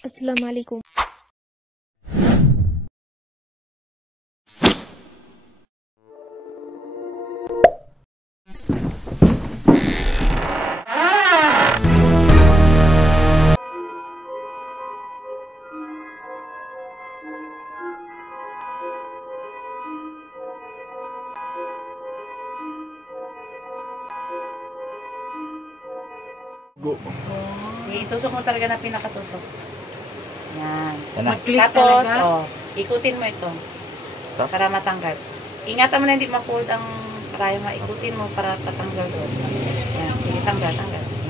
Assalamualaikum. Go. Itusok mo talaga na pinakatusok. Yan. Yan. Tapos, ikutin mo ito. Para matanggal. Ingatan mo na hindi ma-fold ang karayom. Ikutin mo para patanggal doon. Yan. Sige, tanggal.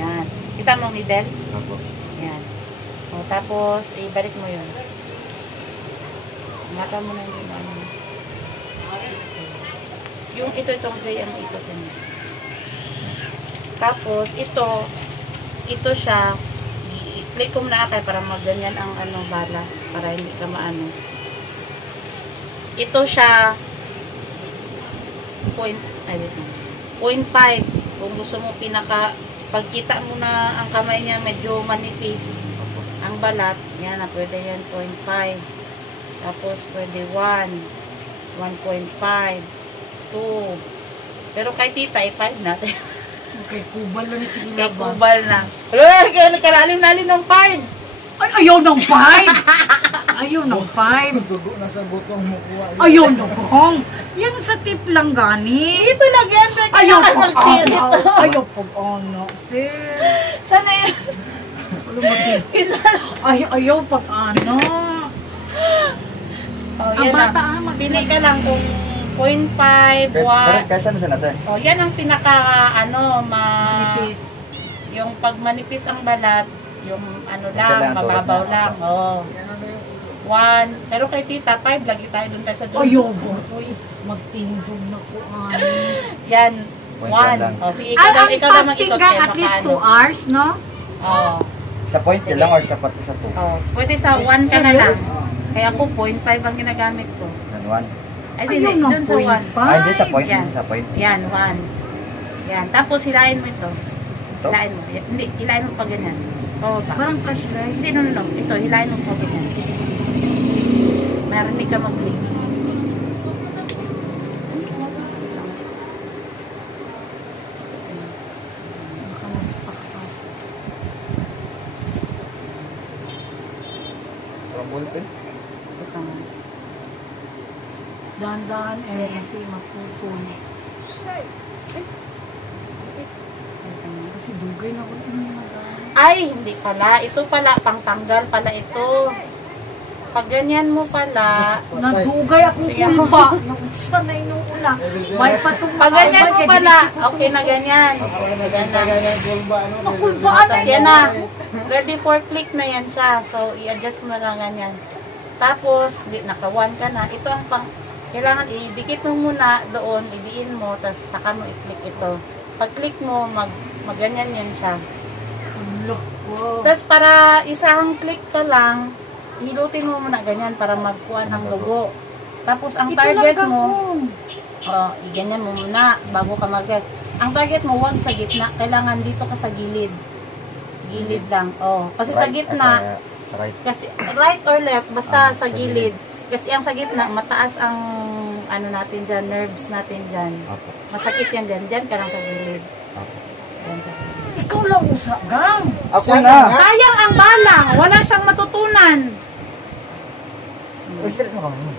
Yan. Kita mo ang needle? Opo. Yan. O, tapos, ibalik mo yun. Ingatan mo na hindi mo ano. Yung itong gray ang ikutin mo. Tapos, ito siya, i-click ko muna kay para magganyan ang ano bala para hindi ka maano. Ito siya 0.5 kung gusto mo pagkita mo na ang kamay niya medyo manipis ang balat, yan na pwede yan 0.5, tapos pwede 1, 1.5, 2, pero kay tita 5 natin. Kay kubal na si Kay kubal na. Kaya kalalim-lalim ng 5. Ay, ayaw ng 5! Ayaw ng 5. Dugo na sa butong mukuha. Ayaw ng bukong. Yan sa tip lang gani. Ito lang yan. Ayaw pag-ano. Ayaw pag-ano. Sir. Sana yan. Ayaw pag-ano. Oh, Ang yan bata na. Pili ka lang kung 0.5, 1. Kaya saan natin? Oh, yan ang pinaka manipis. Yung pag manipis ang balat, yung ano Ito lang, lang, mababaw tulad na. lang. Oh. 1. Pero kay tita 5, lagi tayo dun tayo sa dun. Ayaw po. Magtindog na po. Yan. 0.1 lang. 1. Oh, sige, Ay, ang ikaw lang fasting mag-ikot ka kaya at least makaano. 2 hours, no? Oh. Sa point ka lang or sa pati sa 2? Oh, pwede sa 1 ka na lang. Kaya ako 0.5 ang ginagamit ko. Yan, 1. Ay, Ayaw hindi, ng dun sa 1. 0.5. Ah, hindi sa point. Yan. Hindi sa point. Yan, 1. Yan. Tapos, hilain mo ito. Ito? Hilain mo. Hindi, hilain mo pa ganyan. Oo ba? Parang flashlight. Hindi, no. Ito, hilain mo pa ganyan. Marinig ka mag-click. Parang ballpen. Ito nga. Dahan-dahan kasi maputol. Kasi dugay na ko Ay, hindi pala. Ito pala, pangtanggal pala ito. Pag ganyan mo pala, Nadugay akong kulba. Sanay nung una. May patong pag ganyan mo pala, okay na ganyan. Makulbaan na Tapos yan na. Ready for click na yan siya. So, i-adjust mo na lang ganyan. Tapos, naka-1 ka na. Ito ang kailangan idikit mo muna doon, idiin mo, tapos saka mo i-click ito. Pag click mo, magganyan yan siya. Tapos para isang click ka lang, hilutin mo muna ganyan para magkuha ng logo. Tapos ang target mo, iganyan mo muna bago ka mag-get. Ang target mo, huwag sa gitna. Kailangan dito ka sa gilid. Gilid lang. Kasi sa gitna, kasi right or left, basta sa gilid. Kasi ang sa gitna, mataas ang ano natin dyan, nerves natin dyan. Masakit yan dyan. Dyan ka lang sa gilid. Dyan sa gilid. Ikaw lang usa, gang. Ako na! Sayang ang balang. Wala siyang matutunan. Uy, sirit mo kami.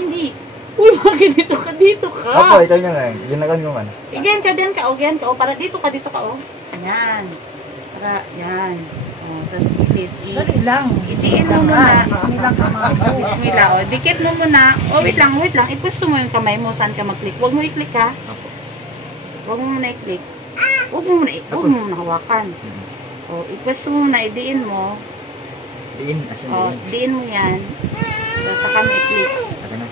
Hindi. Uy, bakit dito ka? Opo, ito nyo nga. Ginagan ko man. Again ka din ka, o yan ka, o para dito ka, o. Yan. Para, yan. Tapos gilid. Dali lang. Itiin mo muna. Bismillah ka mga po. Bismillah, o. Dikit mo muna. Wait lang. Ipwesto mo yung kamay mo, saan ka mag-click. Huwag mo i-click ha. Huwag mo muna i-click. Huwag mo muna hawakan. Ipwesto mo muna, idiin mo. Diin, asin diin. Diin mo yan. Tapos saka mo i-click. Ito na.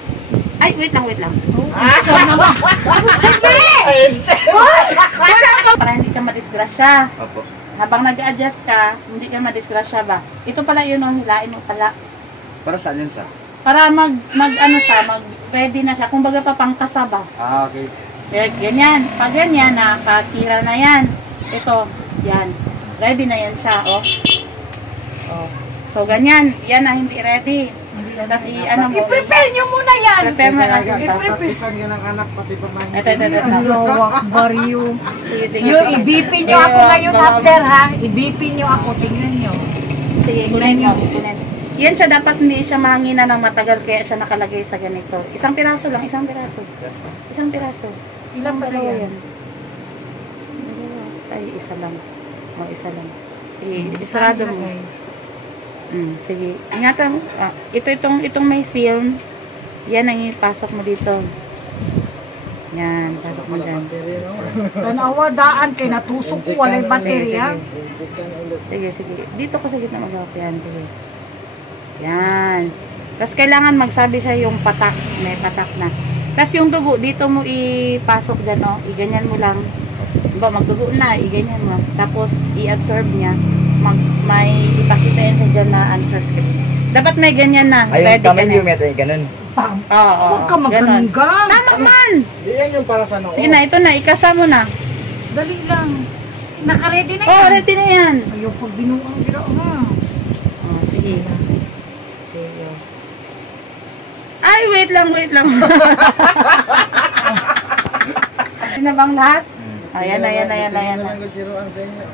Ay, wait lang. Para hindi ka madisgrasya. Opo. Habang nag-adjust ka, hindi ka madisgrasya ba? Ito pala yun, hilain mo pala. Para saan yun sa? Para mag-ready na siya. Kung baga papangkasa ba? Ah, okay. Kaya ganyan. Pag ganyan, nakakira na yan. Ito, yan. Ready na yan siya, oh. Oh. So, ganyan. Yan na, hindi ready. Tapos, ano mo. I-prepare nyo muna yan. Prepare mo lang. Papisan yun ang anak, pati pamahin. Ito. Lawak baryo. Sige, sige. Yung i-BP nyo ako ngayon after ha. I-BP nyo ako. Tingnan nyo. Sige, kunin mo. Yan siya, dapat hindi siya mahangina ng matagal, kaya siya nakalagay sa ganito. Isang piraso lang, isang piraso. Isang piraso. Ilang ba Dalawa yan? Ay, isa lang. O, isa lang. Sige, isarado mo. Sige. Ingatan mo. Itong may film. Yan ang ipasok mo dito. Yan, pasok mo dyan. Sana awadaan kay natusok ko walay baterya. Sige. Dito ka sa gitna mag-apihan. Sige. Yan. Tapos kailangan magsabi siya yung patak. May patak na. Tapos yung dugo, dito mo ipasok dyan, o. Iganyan mo lang. Diba, magdugo na, iganyan mo. Tapos, i-absorb niya. May ipakita yan siya dyan na ancestry. Dapat may ganyan na. Ayun, Ready ka kamay na. yung meta yung ganun. Oo. Huwag ka magkanunggan. Tama man! Yan yung para sa noo. Sige na, ito na. Ikasa mo na. Dali lang. Naka-ready na Oo, yan. ready na yan. Ayaw pag binuang biro ha. Oh, sige. Sige. Ay, wait lang. Ano na bang lahat? Ayan na. Siruan sa inyo.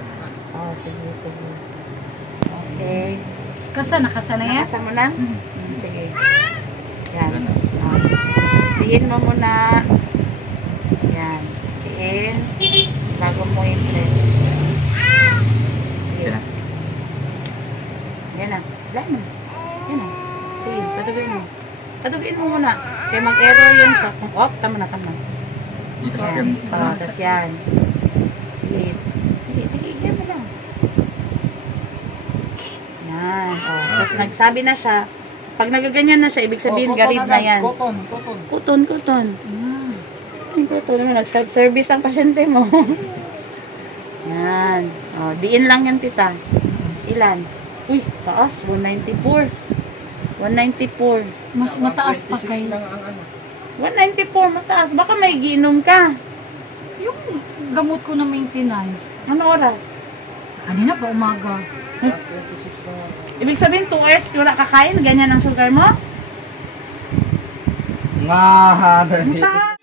Oh, sige. Okay. Nakasa na yan? Nakasa mo na? Sige. Yan. Diin mo muna. Yan. Diin. Bago mo i-press. Sige. Yan na. Yan na. Sige, patugin mo muna. Kaya mag-error yun siya. Oh, tama na. Yan. Tapos yan. Sige, yan mo lang. Yan. Tapos nagsabi na siya. Pag nagaganyan na siya, ibig sabihin garid na yan. Kuton. Kuton. Nag-self-service ang pasyente mo. Yan. Diin lang yan, tita. Ilan? Uy, taas. 194. Mas mataas pa kayo. 194, mataas. Baka may giinom ka. Yung gamot ko na maintenance. Ano oras? Kanina pa umaga. Ibig sabihin, 2 hours wala kakain. Ganyan ang sugar mo? Nga, Mataas.